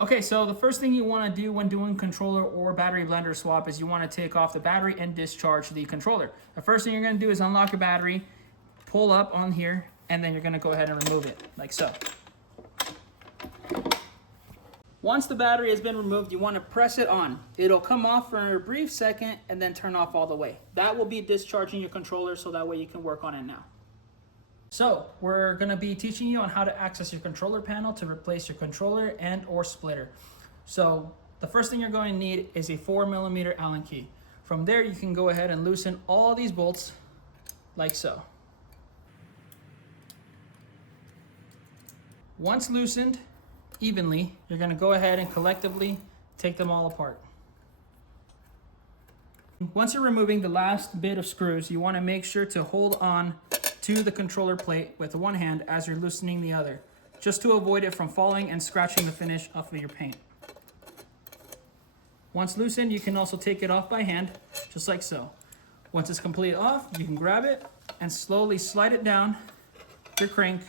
Okay, so the first thing you want to do when doing controller or battery blender swap is you want to take off the battery and discharge the controller. The first thing you're going to do is unlock your battery, pull up on here, and then you're going to go ahead and remove it, like so. Once the battery has been removed, you want to press it on. It'll come off for a brief second and then turn off all the way. That will be discharging your controller, so that way you can work on it now. So we're going to be teaching you on how to access your controller panel to replace your controller and or splitter. So the first thing you're going to need is a 4mm Allen key. From there, you can go ahead and loosen all these bolts like so. Once loosened evenly, you're going to go ahead and collectively take them all apart. Once you're removing the last bit of screws, you want to make sure to hold on to the controller plate with one hand as you're loosening the other, just to avoid it from falling and scratching the finish off of your paint. Once loosened, you can also take it off by hand, just like so. Once it's completely off, you can grab it and slowly slide it down your crank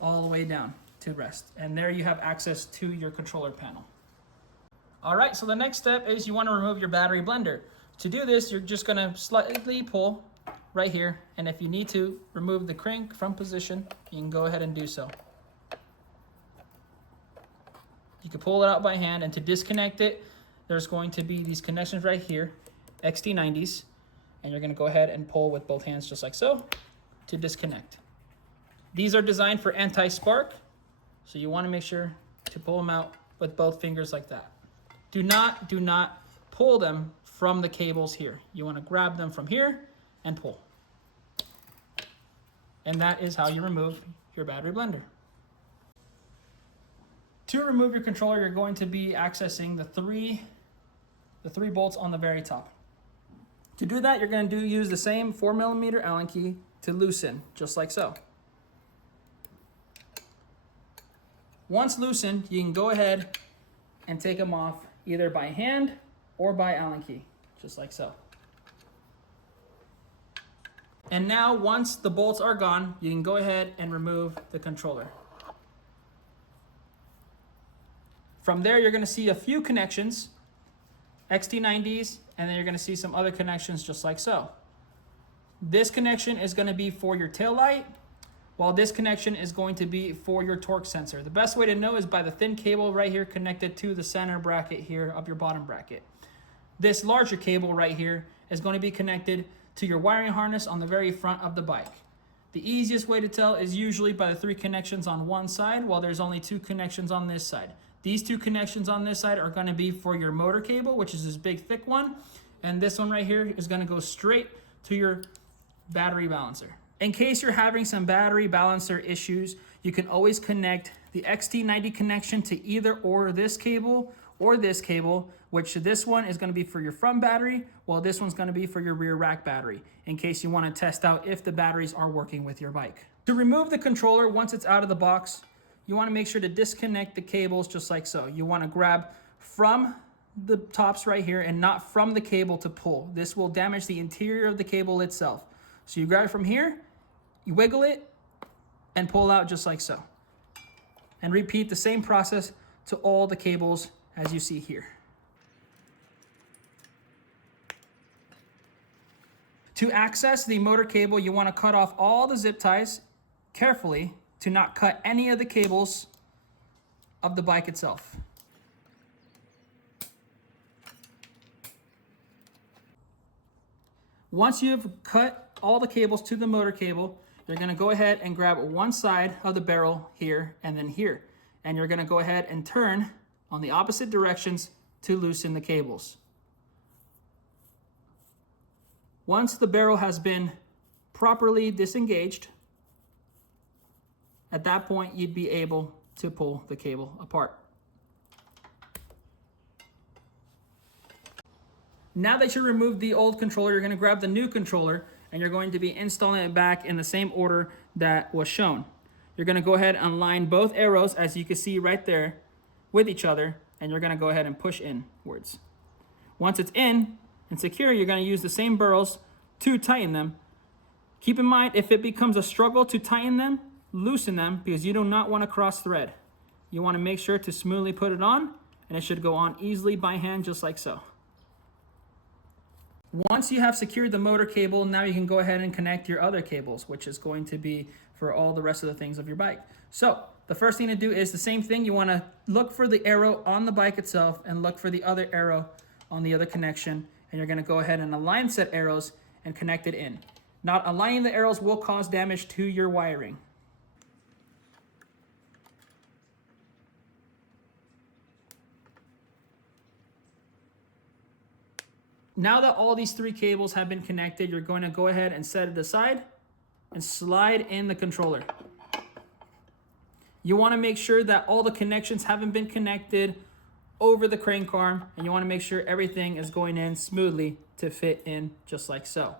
all the way down to rest. And there you have access to your controller panel. All right, so the next step is you want to remove your battery blender. To do this, you're just going to slightly pull right here, and if you need to remove the crank from position, you can go ahead and do so. You can pull it out by hand, and to disconnect it, there's going to be these connections right here, XT90s, and you're going to go ahead and pull with both hands just like so to disconnect. These are designed for anti-spark, so you want to make sure to pull them out with both fingers like that. Do not pull them from the cables here. You want to grab them from here and pull. And that is how you remove your battery blender. To remove your controller, you're going to be accessing the three bolts on the very top. To do that, you're going to use the same 4mm Allen key to loosen, just like so. Once loosened, you can go ahead and take them off either by hand or by Allen key, just like so. And now, once the bolts are gone, you can go ahead and remove the controller. From there, you're going to see a few connections, XT90s, and then you're going to see some other connections just like so. This connection is going to be for your tail light, while this connection is going to be for your torque sensor. The best way to know is by the thin cable right here connected to the center bracket here of your bottom bracket. This larger cable right here is going to be connected to your wiring harness on the very front of the bike. The easiest way to tell is usually by the 3 connections on one side, while there's only 2 connections on this side. These 2 connections on this side are going to be for your motor cable, which is this big thick one, and this one right here is going to go straight to your battery balancer. In case you're having some battery balancer issues, you can always connect the XT90 connection to either or this cable, which this one is going to be for your front battery, while this one's going to be for your rear rack battery, in case you want to test out if the batteries are working with your bike. To remove the controller once it's out of the box, you want to make sure to disconnect the cables just like so. You want to grab from the tops right here and not from the cable to pull. This will damage the interior of the cable itself. So you grab it from here, you wiggle it, and pull out just like so. And repeat the same process to all the cables as you see here. To access the motor cable, you want to cut off all the zip ties carefully to not cut any of the cables of the bike itself. Once you've cut all the cables to the motor cable, you're going to go ahead and grab one side of the barrel here and then here. And you're going to go ahead and turn on the opposite directions to loosen the cables. Once the barrel has been properly disengaged, at that point you'd be able to pull the cable apart. Now that you removed the old controller, you're going to grab the new controller and you're going to be installing it back in the same order that was shown. You're going to go ahead and line both arrows, as you can see right there, with each other, and you're going to go ahead and push inwards. Once it's in and secure, you're going to use the same burrs to tighten them. Keep in mind, if it becomes a struggle to tighten them, loosen them, because you do not want to cross thread. You want to make sure to smoothly put it on, and it should go on easily by hand, just like so. Once you have secured the motor cable, now you can go ahead and connect your other cables, which is going to be for all the rest of the things of your bike. So the first thing to do is the same thing. You want to look for the arrow on the bike itself and look for the other arrow on the other connection. And you're going to go ahead and align set arrows and connect it in. Not aligning the arrows will cause damage to your wiring. Now that all these three cables have been connected, you're going to go ahead and set it aside and slide in the controller. You want to make sure that all the connections haven't been connected over the crank arm, and you want to make sure everything is going in smoothly to fit in just like so.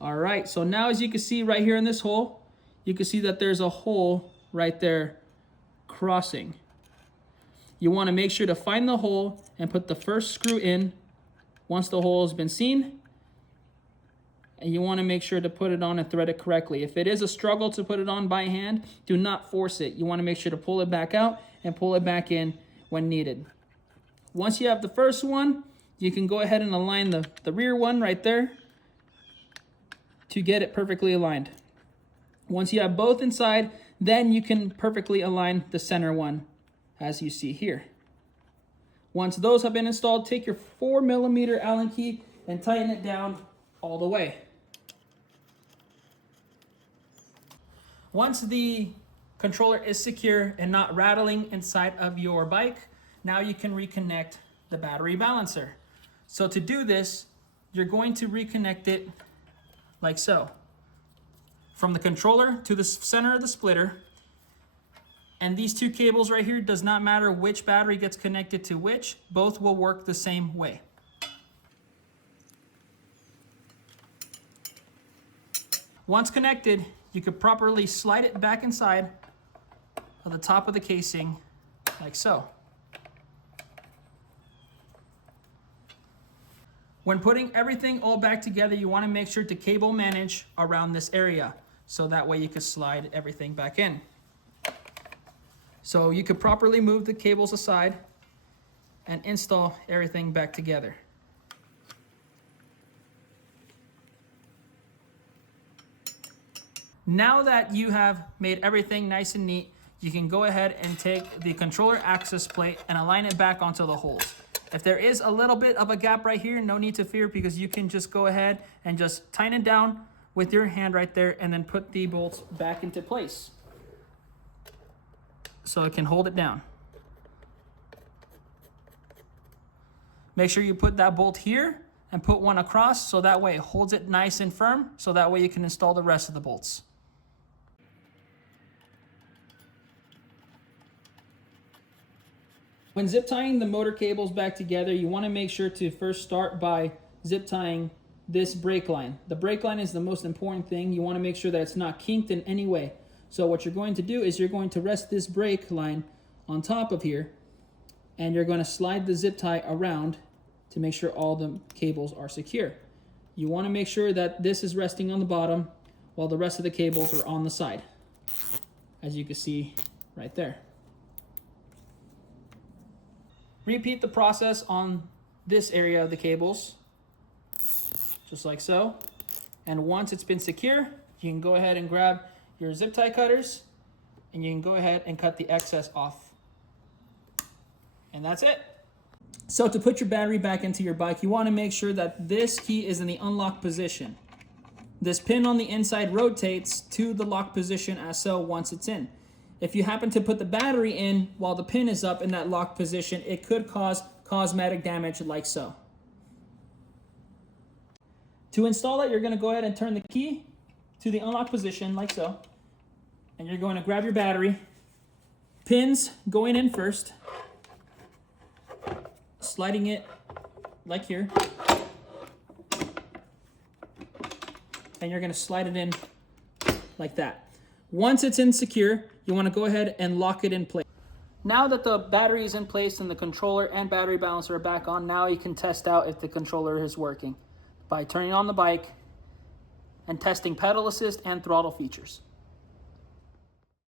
All right, so now as you can see right here in this hole, you can see that there's a hole right there crossing. You want to make sure to find the hole and put the first screw in once the hole has been seen. And you want to make sure to put it on and thread it correctly. If it is a struggle to put it on by hand, do not force it. You want to make sure to pull it back out and pull it back in when needed. Once you have the first one, you can go ahead and align the rear one right there to get it perfectly aligned. Once you have both inside, then you can perfectly align the center one, as you see here. Once those have been installed, take your 4mm Allen key and tighten it down all the way. Once the controller is secure and not rattling inside of your bike, now you can reconnect the battery balancer. So to do this, you're going to reconnect it like so. From the controller to the center of the splitter. And these two cables right here, does not matter which battery gets connected to which, both will work the same way. Once connected, you could properly slide it back inside of the top of the casing, like so. When putting everything all back together, you want to make sure to cable manage around this area, so that way you can slide everything back in. So you could properly move the cables aside and install everything back together. Now that you have made everything nice and neat, you can go ahead and take the controller access plate and align it back onto the holes. If there is a little bit of a gap right here, no need to fear, because you can just go ahead and just tighten it down with your hand right there and then put the bolts back into place so it can hold it down. Make sure you put that bolt here and put one across, so that way it holds it nice and firm, so that way you can install the rest of the bolts. When zip tying the motor cables back together, you want to make sure to first start by zip tying this brake line. The brake line is the most important thing. You want to make sure that it's not kinked in any way. So what you're going to do is you're going to rest this brake line on top of here, and you're going to slide the zip tie around to make sure all the cables are secure. You want to make sure that this is resting on the bottom while the rest of the cables are on the side, as you can see right there. Repeat the process on this area of the cables, just like so. And once it's been secure, you can go ahead and grab your zip tie cutters and you can go ahead and cut the excess off. And that's it. So to put your battery back into your bike, you want to make sure that this key is in the unlock position. This pin on the inside rotates to the lock position as so once it's in. If you happen to put the battery in while the pin is up in that lock position, it could cause cosmetic damage like so. To install it, you're going to go ahead and turn the key to the unlock position like so. And you're going to grab your battery. Pins going in first. Sliding it like here. And you're going to slide it in like that. Once it's in secure, you want to go ahead and lock it in place. Now that the battery is in place and the controller and battery balancer are back on, now you can test out if the controller is working by turning on the bike and testing pedal assist and throttle features.